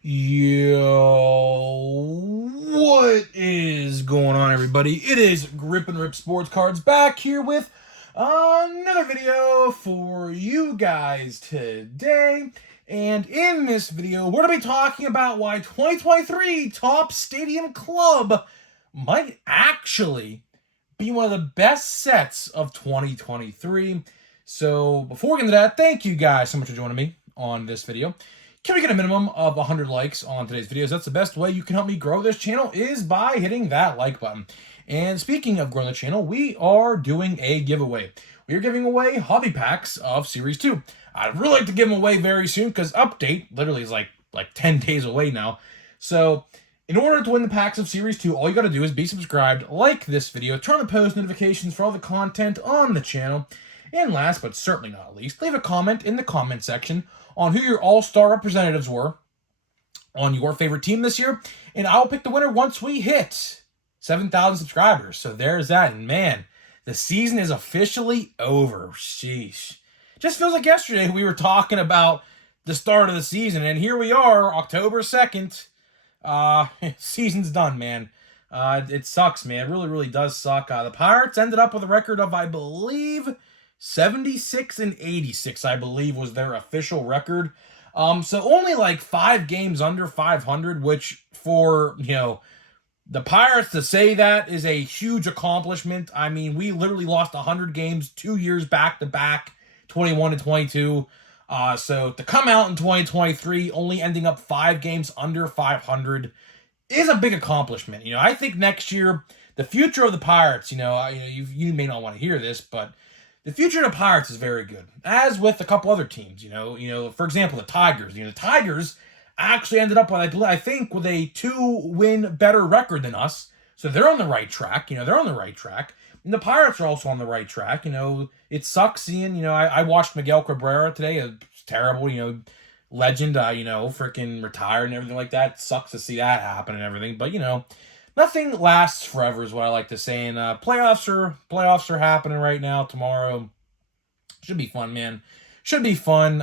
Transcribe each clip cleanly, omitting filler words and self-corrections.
Yo, what is going on, everybody? It is Grip and Rip Sports Cards back here with another video for you guys today. And in this video, we're going to be talking about why 2023 Topps Stadium Club might actually be one of the best sets of 2023. So before we get into that, thank you guys so much for joining me on this video. Can we get a minimum of 100 likes on today's videos? That's the best way you can help me grow this channel is by hitting that like button. And speaking of growing the channel, we are doing a giveaway. We are giving away hobby packs of Series 2. I'd really like to give them away very soon because update literally is like 10 days away now. So in order to win the packs of Series 2, all you got to do is be subscribed, like this video, turn on the post notifications for all the content on the channel, and last but certainly not least, leave a comment in the comment section on who your all-star representatives were on your favorite team this year, and I'll pick the winner once we hit 7,000 subscribers. So there's that, and man, the season is officially over. Sheesh. Just feels like yesterday we were talking about the start of the season, and here we are, October 2nd. Season's done, man. It sucks, man. It really, really does suck. The Pirates ended up with a record of, I believe, 76 and 86, I believe, was their official record. So only like 5 games under 500, which for, the Pirates to say that is a huge accomplishment. I mean, we literally lost 100 games 2 years back to back, 21 and 22. So to come out in 2023, only ending up 5 games under 500 is a big accomplishment. I think next year, the future of the Pirates, you may not want to hear this, but the future of the Pirates is very good, as with a couple other teams. For example, the Tigers. The Tigers actually ended up with, I think, with a 2-win better record than us, so they're on the right track. They're on the right track, and the Pirates are also on the right track. It sucks seeing. I watched Miguel Cabrera today. It's terrible. Legend. Freaking retired and everything like that. It sucks to see that happen and everything, but nothing lasts forever is what I like to say. And playoffs are happening right now. Tomorrow should be fun, man. Should be fun.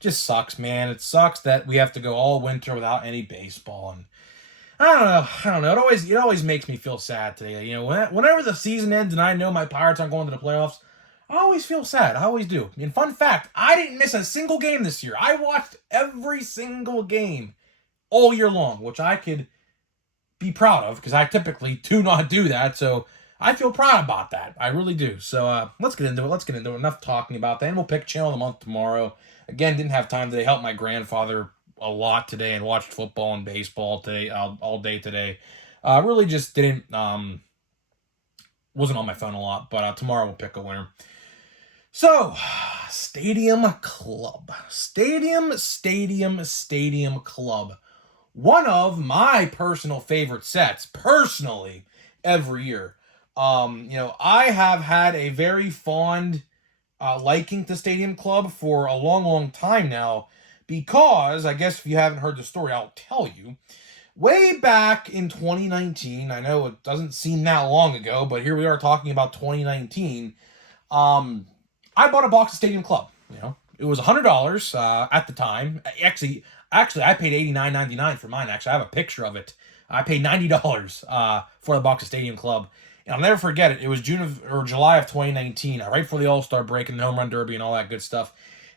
Just sucks, man. It sucks that we have to go all winter without any baseball. And I don't know. It always makes me feel sad today. Whenever the season ends and I know my Pirates aren't going to the playoffs, I always feel sad. I always do. And fun fact, I didn't miss a single game this year. I watched every single game all year long, which I could be proud of because I typically do not do that. So I feel proud about that. I really do. So let's get into it. Enough talking about that. And we'll pick Channel of the Month tomorrow. Again, didn't have time today. Helped my grandfather a lot today and watched football and baseball today, all day today. Really just didn't, wasn't on my phone a lot. But tomorrow we'll pick a winner. So, Stadium Club. Stadium Club. One of my personal favorite sets, personally, every year. I have had a very fond liking to Stadium Club for a long, long time now, because, I guess if you haven't heard the story, I'll tell you. Way back in 2019, I know it doesn't seem that long ago, but here we are talking about 2019, I bought a box of Stadium Club. It was $100 at the time. Actually, I paid $89.99 for mine. Actually, I have a picture of it. I paid $90 for the box of Stadium Club. And I'll never forget it. It was July of 2019, right before the All-Star break and the Home Run Derby and all that good stuff.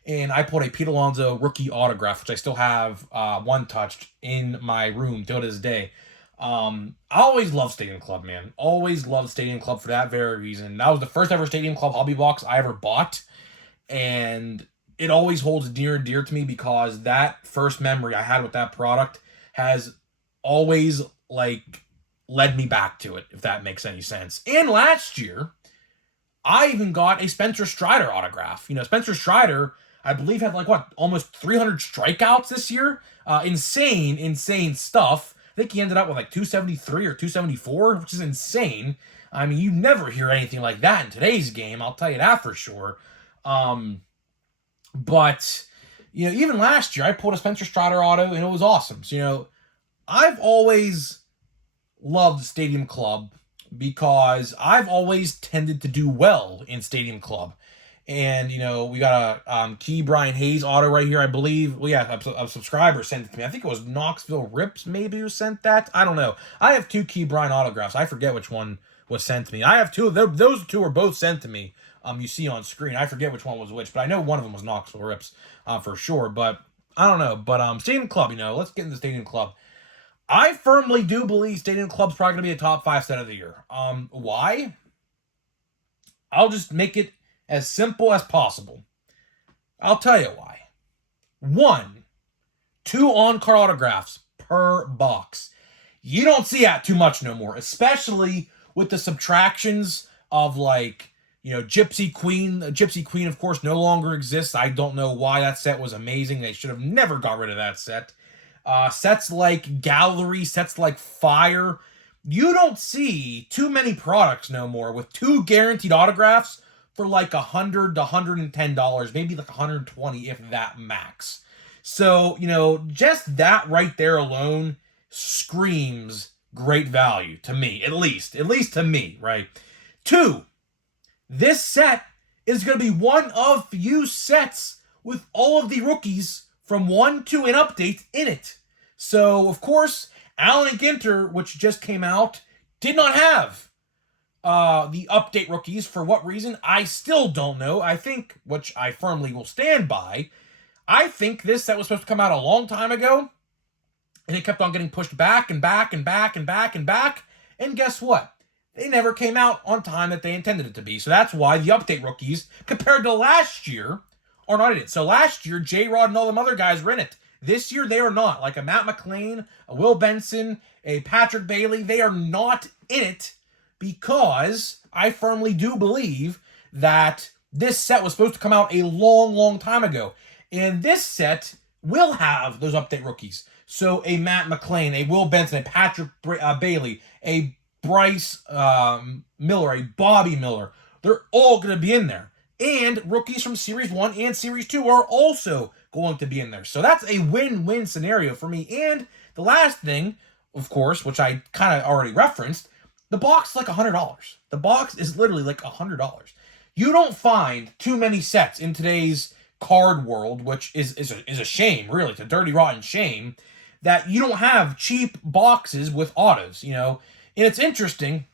And I put a Pete Alonso rookie autograph, which I still have one touched in my room till this day. I always loved Stadium Club, man. Always loved Stadium Club for that very reason. That was the first ever Stadium Club hobby box I ever bought. And it always holds near and dear to me because that first memory I had with that product has always, led me back to it, if that makes any sense. And last year, I even got a Spencer Strider autograph. Spencer Strider, I believe, had, almost 300 strikeouts this year. Insane stuff. I think he ended up with 273 or 274, which is insane. I mean, you never hear anything like that in today's game, I'll tell you that for sure. But, even last year, I pulled a Spencer Strider auto, and it was awesome. So, I've always loved Stadium Club because I've always tended to do well in Stadium Club. And, we got a Key Brian Hayes auto right here, I believe. Well, yeah, a subscriber sent it to me. I think it was Knoxville Rips maybe who sent that. I don't know. I have 2 Key Brian autographs. I forget which one was sent to me. I have 2 of them. Those 2 are both sent to me. You see on screen. I forget which one was which, but I know one of them was Knoxville Rips for sure. But I don't know. But Stadium Club, let's get into Stadium Club. I firmly do believe Stadium Club's probably going to be a top 5 set of the year. Why? I'll just make it as simple as possible. I'll tell you why. 1, 2 on-card autographs per box. You don't see that too much no more, especially with the subtractions of Gypsy Queen. Gypsy Queen, of course, no longer exists. I don't know why. That set was amazing. They should have never got rid of that set. Sets like Gallery, sets like Fire. You don't see too many products no more with 2 guaranteed autographs for like $100 to $110, maybe like $120 if that max. So, just that right there alone screams great value to me, at least to me, right? 2, this set is going to be one of few sets with all of the rookies from 1, 2, and updates in it. So, of course, Allen Ginter, which just came out, did not have the update rookies. For what reason? I still don't know. I think, which I firmly will stand by, I think this set was supposed to come out a long time ago, and it kept on getting pushed back and back and back and back and back, and guess what? They never came out on time that they intended it to be. So that's why the update rookies, compared to last year, are not in it. So last year, J-Rod and all them other guys were in it. This year, they are not. Like a Matt McLain, a Will Benson, a Patrick Bailey, they are not in it because I firmly do believe that this set was supposed to come out a long, long time ago. And this set will have those update rookies. So a Matt McLain, a Will Benson, a Patrick Bailey, a Bryce Miller, a Bobby Miller. They're all going to be in there. And rookies from Series 1 and Series 2 are also going to be in there. So that's a win-win scenario for me. And the last thing, of course, which I kind of already referenced, the box is like $100. The box is literally like $100. You don't find too many sets in today's card world, which is a shame, really. It's a dirty, rotten shame that you don't have cheap boxes with autos, And it's interesting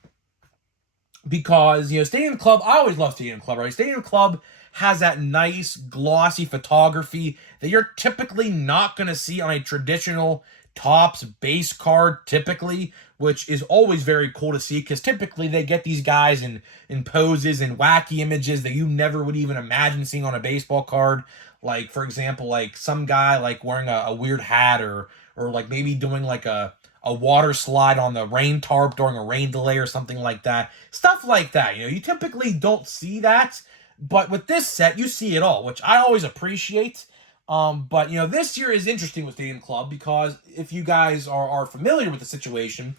because, Stadium Club, I always love Stadium Club, right? Stadium Club has that nice, glossy photography that you're typically not going to see on a traditional Topps base card, typically, which is always very cool to see because typically they get these guys in poses and wacky images that you never would even imagine seeing on a baseball card. Like, for example, like some guy like wearing a weird hat or like maybe doing like a water slide on the rain tarp during a rain delay or something like that. Stuff like that. You typically don't see that, but with this set, you see it all, which I always appreciate. But, this year is interesting with Stadium Club because if you guys are familiar with the situation,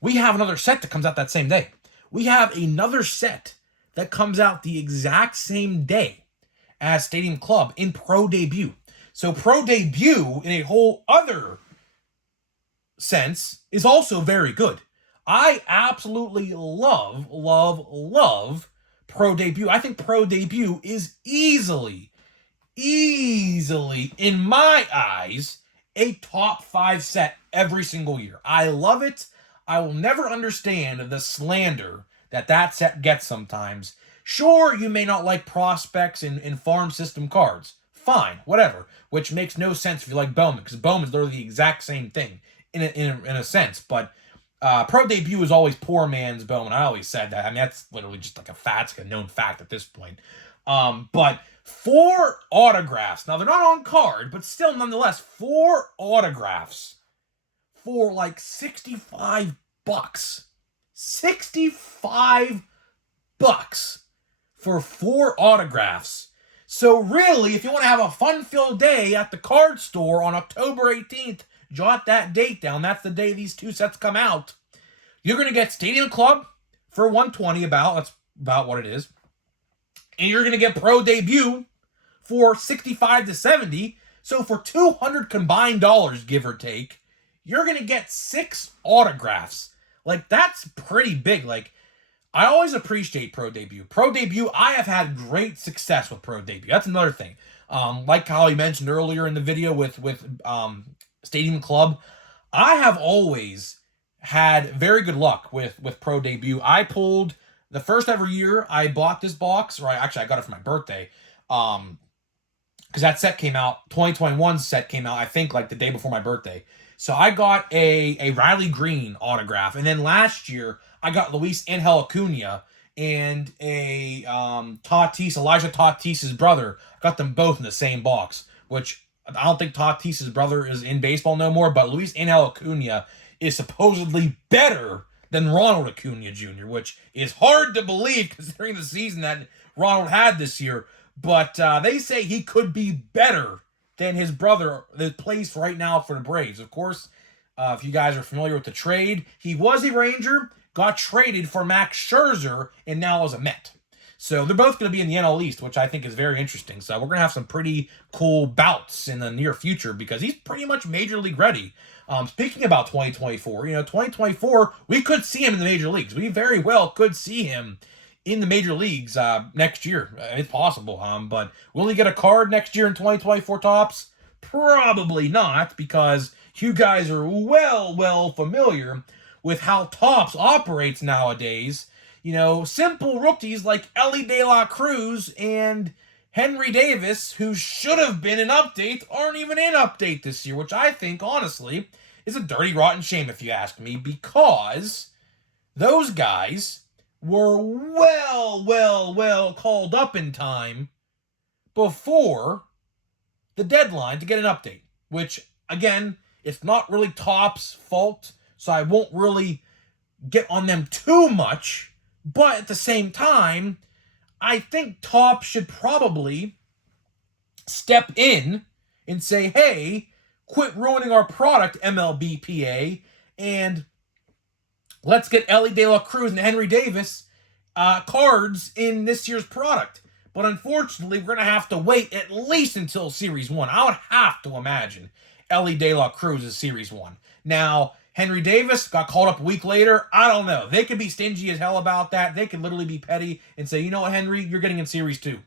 we have another set that comes out that same day. We have another set that comes out the exact same day as Stadium Club in Pro Debut. So Pro Debut, in a whole other sense, is also very good. I absolutely love Pro Debut. I think Pro Debut is easily, in my eyes, a top 5 set every single year. I love it. I will never understand the slander that set gets sometimes. Sure, you may not like prospects in farm system cards. Fine, whatever. Which makes no sense if you like Bowman, because Bowman's literally the exact same thing in a sense. But Pro Debut is always poor man's Bowman. I always said that. I mean, that's literally just like a known fact at this point. But 4 autographs. Now, they're not on card, but still, nonetheless, 4 autographs for like $65. $65 for 4 autographs. So really, if you want to have a fun-filled day at the card store on October 18th, jot that date down. That's the day these 2 sets come out. You're going to get Stadium Club for $120 That's about what it is. And you're going to get Pro Debut for $65 to $70. So for $200 combined dollars, give or take, you're going to get 6 autographs. Like, that's pretty big. Like, I always appreciate Pro Debut. Pro Debut, I have had great success with Pro Debut. That's another thing. Like how I mentioned earlier in the video with Stadium Club, I have always had very good luck with Pro Debut. I pulled the first ever year I bought this box, or I got it for my birthday. Because that set came out, 2021 set came out, I think, like the day before my birthday. So I got a Riley Green autograph, and then last year I got Luis Angel Acuna and a Elijah Tatis's brother. I got them both in the same box, which I don't think Tatis's brother is in baseball no more, but Luis Angel Acuna is supposedly better than Ronald Acuna Jr., which is hard to believe considering the season that Ronald had this year. But they say he could be better than his brother that plays right now for the Braves. Of course, if you guys are familiar with the trade, he was a Ranger, got traded for Max Scherzer, and now is a Met. So they're both going to be in the NL East, which I think is very interesting. So we're going to have some pretty cool bouts in the near future because he's pretty much major league ready. Speaking about 2024, 2024, we could see him in the major leagues. We very well could see him in the major leagues next year. It's possible. But will he get a card next year in 2024 Topps? Probably not, because you guys are well familiar with how Topps operates nowadays. Simple rookies like Elly De La Cruz and Henry Davis, who should have been an update, aren't even in update this year, which I think, honestly, is a dirty, rotten shame, if you ask me, because those guys were well called up in time before the deadline to get an update, which, again, it's not really Topps' fault, so I won't really get on them too much. But at the same time, I think Topps should probably step in and say, hey, quit ruining our product, MLBPA, and let's get Elly De La Cruz and Henry Davis cards in this year's product. But unfortunately, we're going to have to wait at least until Series 1. I would have to imagine Elly De La Cruz is Series 1. Now, Henry Davis got called up a week later. I don't know. They could be stingy as hell about that. They could literally be petty and say, you know what, Henry, you're getting in Series 2.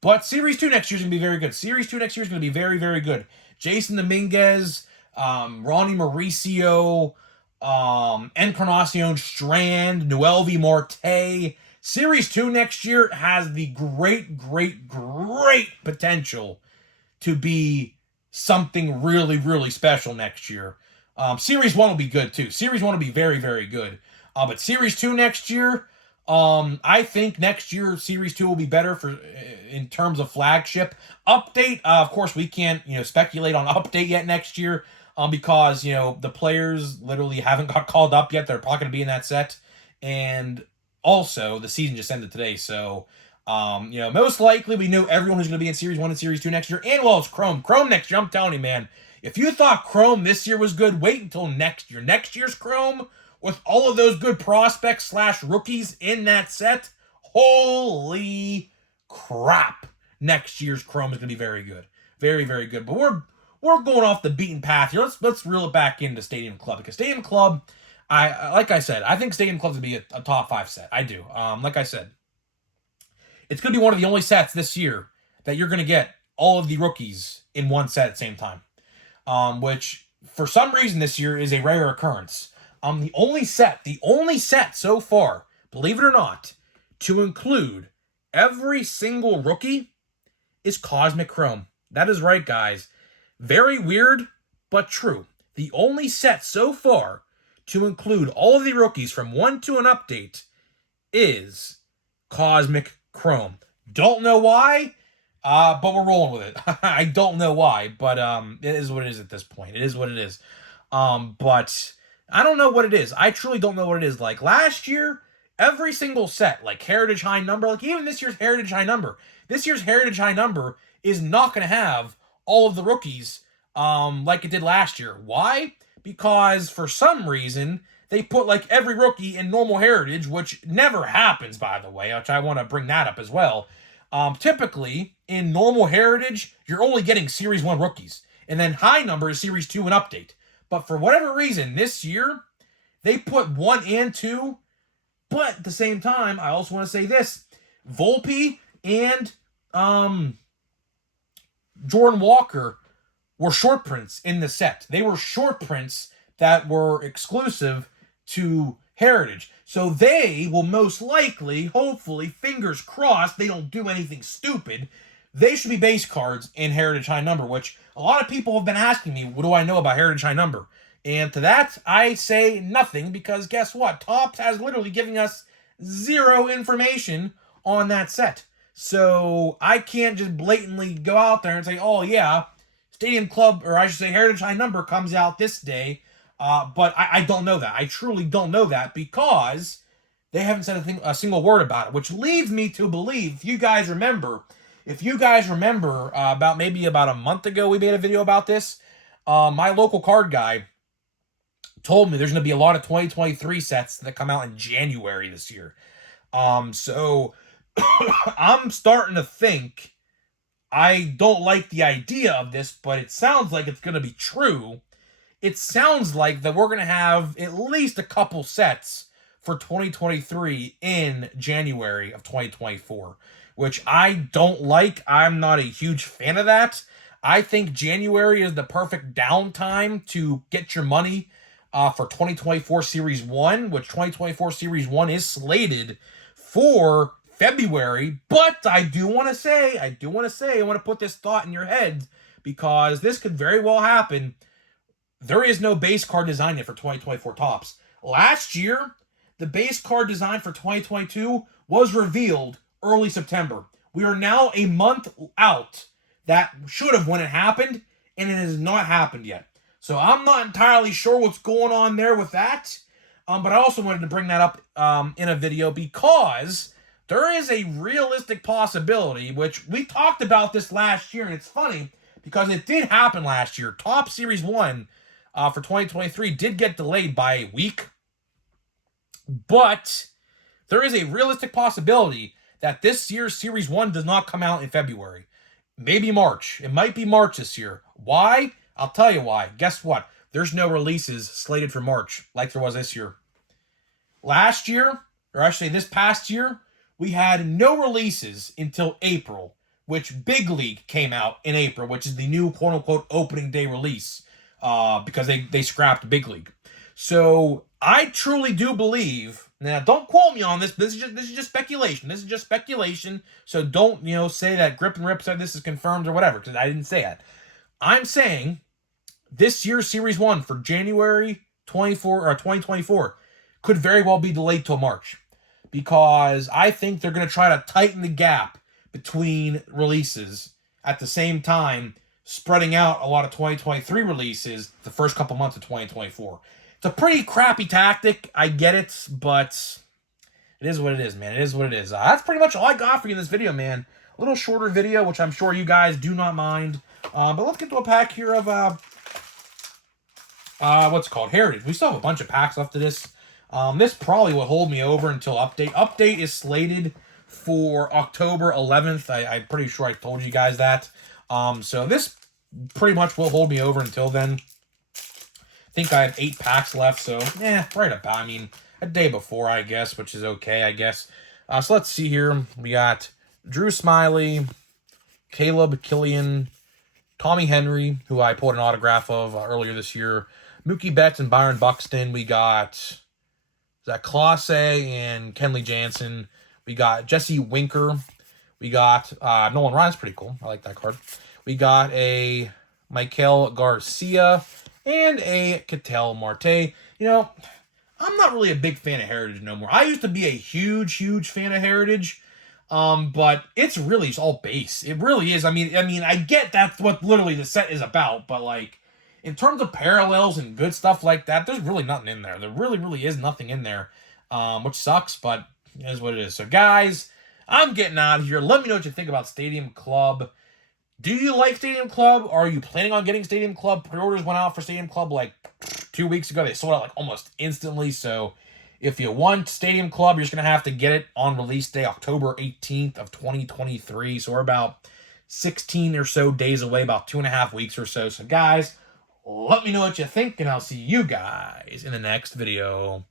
But Series 2 next year is going to be very good. Series 2 next year is going to be very good. Jason Dominguez, Ronnie Mauricio, Encarnacion Strand, Noelvi Marte. Series 2 next year has the great potential to be something really special next year. Series 1 will be good too. Series 1 will be very good. But Series 2 next year, I think next year Series 2 will be better in terms of flagship. Update, of course, we can't speculate on update yet next year because the players literally haven't got called up yet. They're probably going to be in that set, and also the season just ended today, so most likely we know everyone who's going to be in Series 1 and Series 2 next year, and well, it's Chrome next year. I'm telling you, man. If you thought Chrome this year was good, wait until next year. Next year's Chrome, with all of those good prospects / rookies in that set, holy crap. Next year's Chrome is going to be very good. Very good. But we're going off the beaten path here. Let's reel it back into Stadium Club, because Stadium Club, like I said, I think Stadium Club's going to be a top 5 set. I do. Like I said, it's going to be one of the only sets this year that you're going to get all of the rookies in one set at the same time. Which for some reason this year is a rare occurrence. The only set so far, believe it or not, to include every single rookie is Cosmic Chrome. That is right, guys. Very weird, but true. The only set so far to include all of the rookies from 1 to an update is Cosmic Chrome. Don't know why. But we're rolling with it. I don't know why, but it is what it is at this point. It is what it is. But I don't know what it is. I truly don't know what it is. Like last year, every single set, like Heritage High Number, like even this year's Heritage High Number is not going to have all of the rookies like it did last year. Why? Because for some reason, they put like every rookie in normal Heritage, which never happens, by the way, which I want to bring that up as well. Typically, in normal Heritage, you're only getting Series 1 rookies. And then High Number is Series 2 and update. But for whatever reason, this year, they put 1 and 2 But at the same time, I also want to say this. Volpe and Jordan Walker were short prints in the set. They were short prints that were exclusive to Heritage. So they will most likely, hopefully, fingers crossed, they don't do anything stupid. They should be base cards in Heritage High Number, which a lot of people have been asking me, what do I know about Heritage High Number? And to that, I say nothing, because guess what? Topps has literally given us zero information on that set. So I can't just blatantly go out there and say, oh yeah, Stadium Club, or I should say Heritage High Number comes out this day. But I don't know that. I truly don't know that, because they haven't said a single word about it, which leads me to believe, if you guys remember, about a month ago, we made a video about this. My local card guy told me there's going to be a lot of 2023 sets that come out in January this year. So I'm starting to think, I don't like the idea of this, but it sounds like it's going to be true. It sounds like that we're going to have at least a couple sets for 2023 in January of 2024, which I don't like. I'm not a huge fan of that. I think January is the perfect downtime to get your money for 2024 Series 1, which 2024 Series 1 is slated for February. But I want to put this thought in your head, because this could very well happen. There is no base card design yet for 2024 Topps. Last year, the base card design for 2022 was revealed early September. We are now a month out. That should have when it happened, and it has not happened yet. So I'm not entirely sure what's going on there with that. But I also wanted to bring that up in a video, because there is a realistic possibility, which we talked about this last year, and it's funny because it did happen last year. Topps Series 1 for 2023 did get delayed by a week, but there is a realistic possibility that this year's Series 1 does not come out in February. Maybe March. It might be March this year. Why? I'll tell you why. Guess what? There's no releases slated for March like there was this year. Last year, or I should say this past year, we had no releases until April, which Big League came out in April, which is the new quote-unquote opening day release, because they scrapped Big League. So I truly do believe, now don't quote me on this, but this is just speculation. So don't, say that Grip and Rip said this is confirmed or whatever, because I didn't say it. I'm saying this year's Series 1 for January 2024 could very well be delayed till March, because I think they're going to try to tighten the gap between releases, at the same time spreading out a lot of 2023 releases the first couple months of 2024. It's a pretty crappy tactic, I get it, but it is what it is, man. It is what it is. That's pretty much all I got for you in this video, man. A little shorter video, which I'm sure you guys do not mind. But let's get to a pack here of, what's it called? Heritage. We still have a bunch of packs left of this. This probably will hold me over until Update. Update is slated for October 11th. I'm pretty sure I told you guys that. So this pretty much will hold me over until then. I think I have 8 packs left, so, right about, a day before, I guess, which is okay, I guess. So let's see here. We got Drew Smyly, Caleb Killian, Tommy Henry, who I pulled an autograph of earlier this year, Mookie Betts and Byron Buxton. We got Zach Clase and Kenley Jansen. We got Jesse Winker. We got Nolan Ryan's pretty cool. I like that card. We got a Michael Garcia and a Ketel Marte. I'm not really a big fan of Heritage no more. I used to be a huge fan of Heritage, but it's really all base. It really is. I get that's what literally the set is about, but in terms of parallels and good stuff like that, there's really nothing in there. There really is nothing in there, which sucks, but it is what it is. So guys, I'm getting out of here. Let me know what you think about Stadium Club. Do you like Stadium Club? Are you planning on getting Stadium Club? Pre-orders went out for Stadium Club 2 weeks ago. They sold out almost instantly. So if you want Stadium Club, you're just going to have to get it on release day, October 18th of 2023. So we're about 16 or so days away, about 2.5 weeks or so. So guys, let me know what you think, and I'll see you guys in the next video.